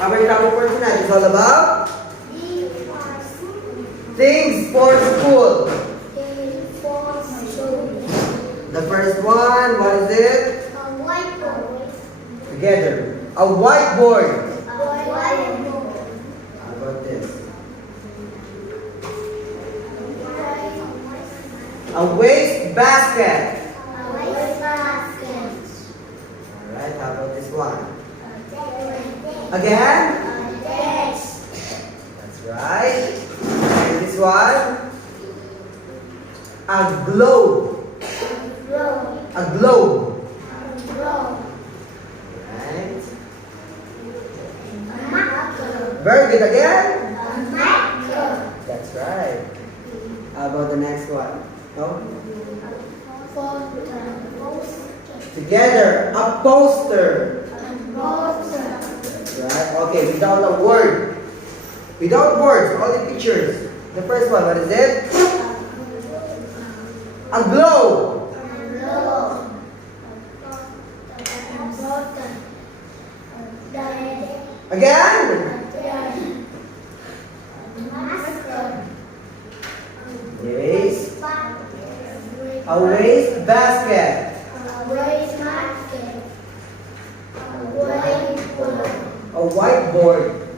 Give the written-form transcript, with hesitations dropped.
Our topic for tonight is all about things for school. The first one, what is it? Together. A whiteboard. How about this? A waste basket. Alright, how about this one? Again? That's right. And this one? A globe. A globe. Right. Very good. Again? That's right. How about the next one? No? Together. A poster. That's right. Okay, without a word. Without words, only pictures. The first one, what is it? A globe. Again? Waste. A waste basket. A whiteboard.